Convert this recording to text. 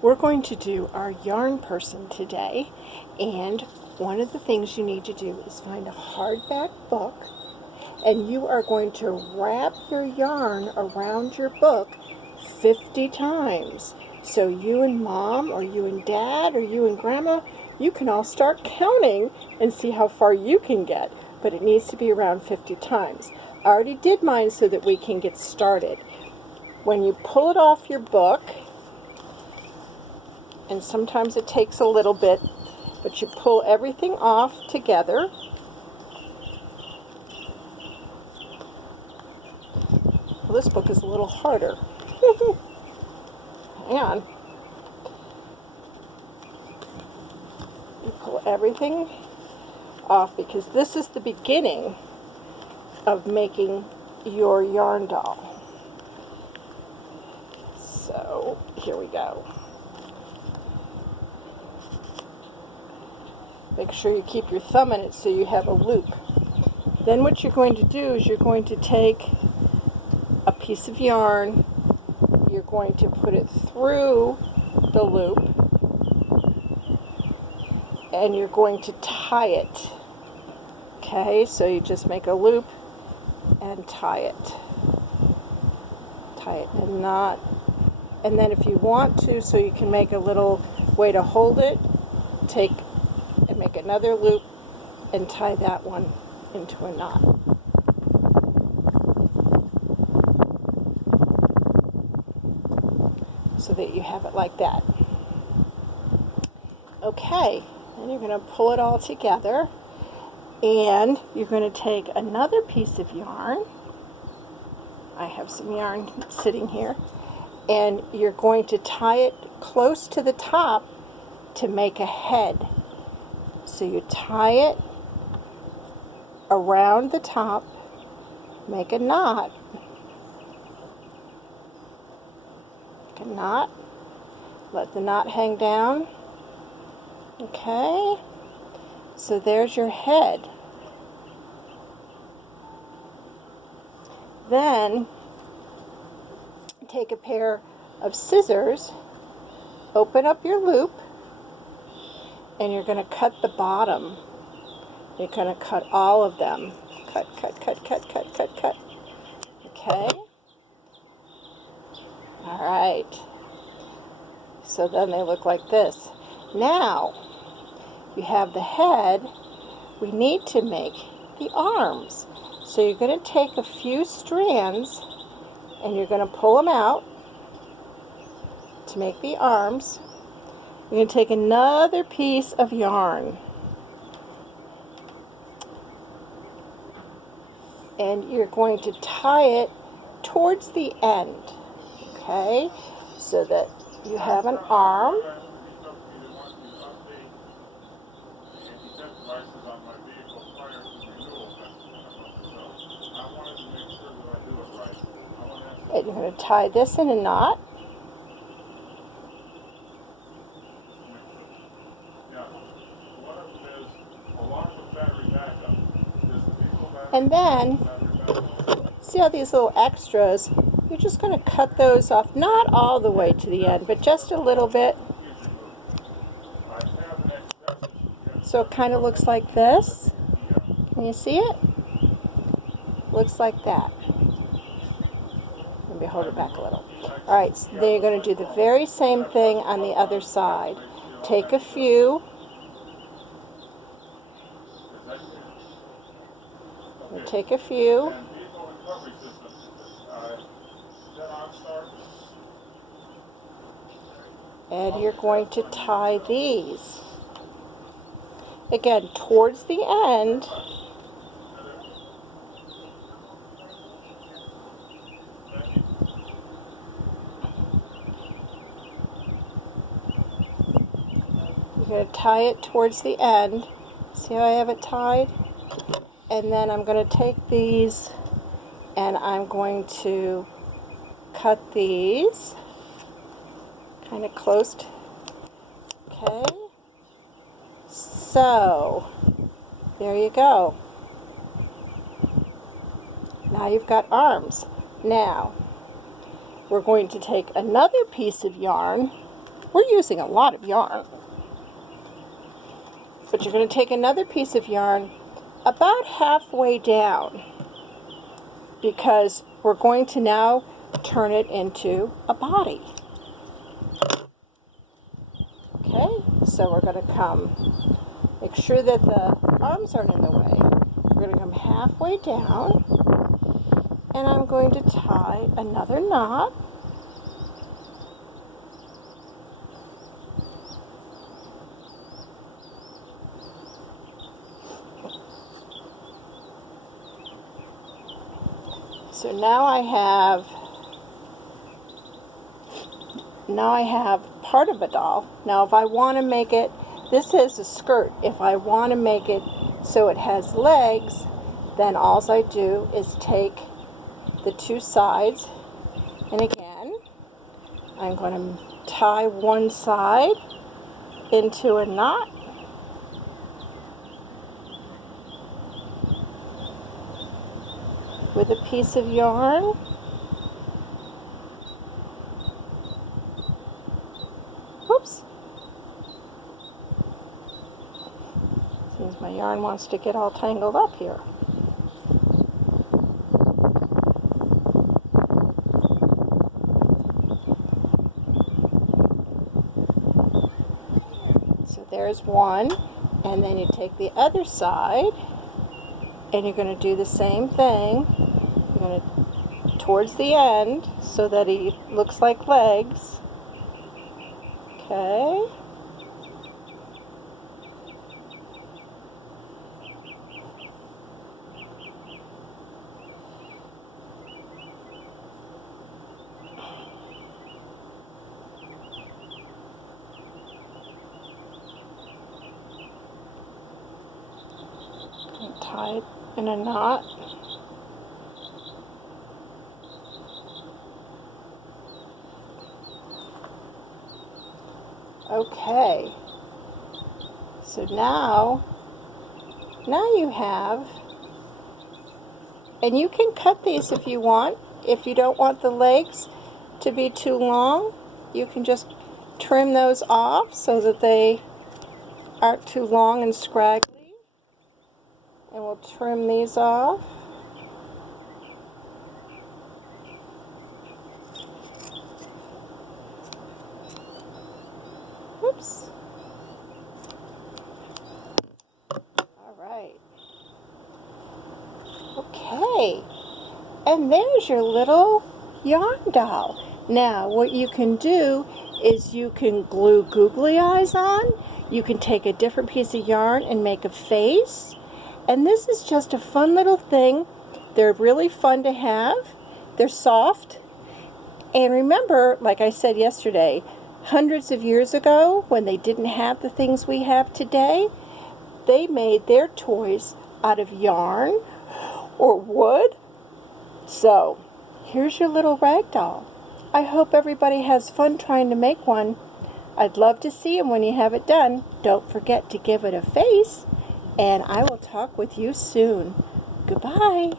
We're going to do our yarn person today, and one of the things you need to do is find a hardback book, and you are going to wrap your yarn around your book 50 times. So you and Mom, or you and Dad, or you and Grandma, you can all start counting and see how far you can get, but it needs to be around 50 times. I already did mine so that we can get started. When you pull it off your book, and sometimes it takes a little bit, but you pull everything off together. Well, this book is a little harder. Hang on. You pull everything off because this is the beginning of making your yarn doll. So here we go. Make sure you keep your thumb in it so you have a loop. Then what you're going to do is you're going to take a piece of yarn, you're going to put it through the loop, and you're going to tie it. Okay, so you just make a loop and tie it. Tie it in a knot. And then if you want to, so you can make a little way to hold it, take and make another loop and tie that one into a knot. So that you have it like that. Okay, then you're going to pull it all together, and you're going to take another piece of yarn. I have some yarn sitting here, and you're going to tie it close to the top to make a head. So you tie it around the top, make a knot, let the knot hang down. Okay, so there's your head. Then take a pair of scissors, open up your loop, and you're going to cut the bottom. You're going to cut all of them. Cut, cut, cut, cut, cut, cut, cut. Okay? All right. So then they look like this. Now, you have the head. We need to make the arms. So you're going to take a few strands, and you're going to pull them out to make the arms. You're going to take another piece of yarn, and you're going to tie it towards the end, okay, so that you have an arm. And you're going to tie this in a knot. And then, see all these little extras? You're just going to cut those off, not all the way to the end, but just a little bit. So it kind of looks like this. Can you see it? Looks like that. Maybe hold it back a little. Alright, so then you're going to do the very same thing on the other side. Take a few. Take a few. And you're going to tie these. Again, towards the end. You're going to tie it towards the end. See how I have it tied? And then I'm going to take these and I'm going to cut these kind of close. Okay. So, there you go. Now you've got arms. Now, we're going to take another piece of yarn We're using a lot of yarn. But you're going to take another piece of yarn about halfway down, because we're going to now turn it into a body. Okay, so we're going to come, make sure that the arms aren't in the way. We're going to come halfway down, and I'm going to tie another knot. So now I have part of a doll. Now if I want to make it, this is a skirt. If I want to make it so it has legs, then all I do is take the two sides, and again, I'm going to tie one side into a knot. With a piece of yarn. Oops. Seems my yarn wants to get all tangled up here. So there's one, and then you take the other side, and you're going to do the same thing. You're going to, towards the end, so that he looks like legs. Okay. And tie it in a knot. Okay, so now you have, and you can cut these if you want. If you don't want the legs to be too long, you can just trim those off so that they aren't too long and scraggly. And we'll trim these off. Oops. All right. Okay. And there's your little yarn doll. Now, what you can do is you can glue googly eyes on. You can take a different piece of yarn and make a face. And this is just a fun little thing. They're really fun to have. They're soft. And remember, like I said yesterday, hundreds of years ago, when they didn't have the things we have today, they made their toys out of yarn or wood. So, here's your little rag doll. I hope everybody has fun trying to make one. I'd love to see them when you have it done. Don't forget to give it a face, and I will talk with you soon. Goodbye.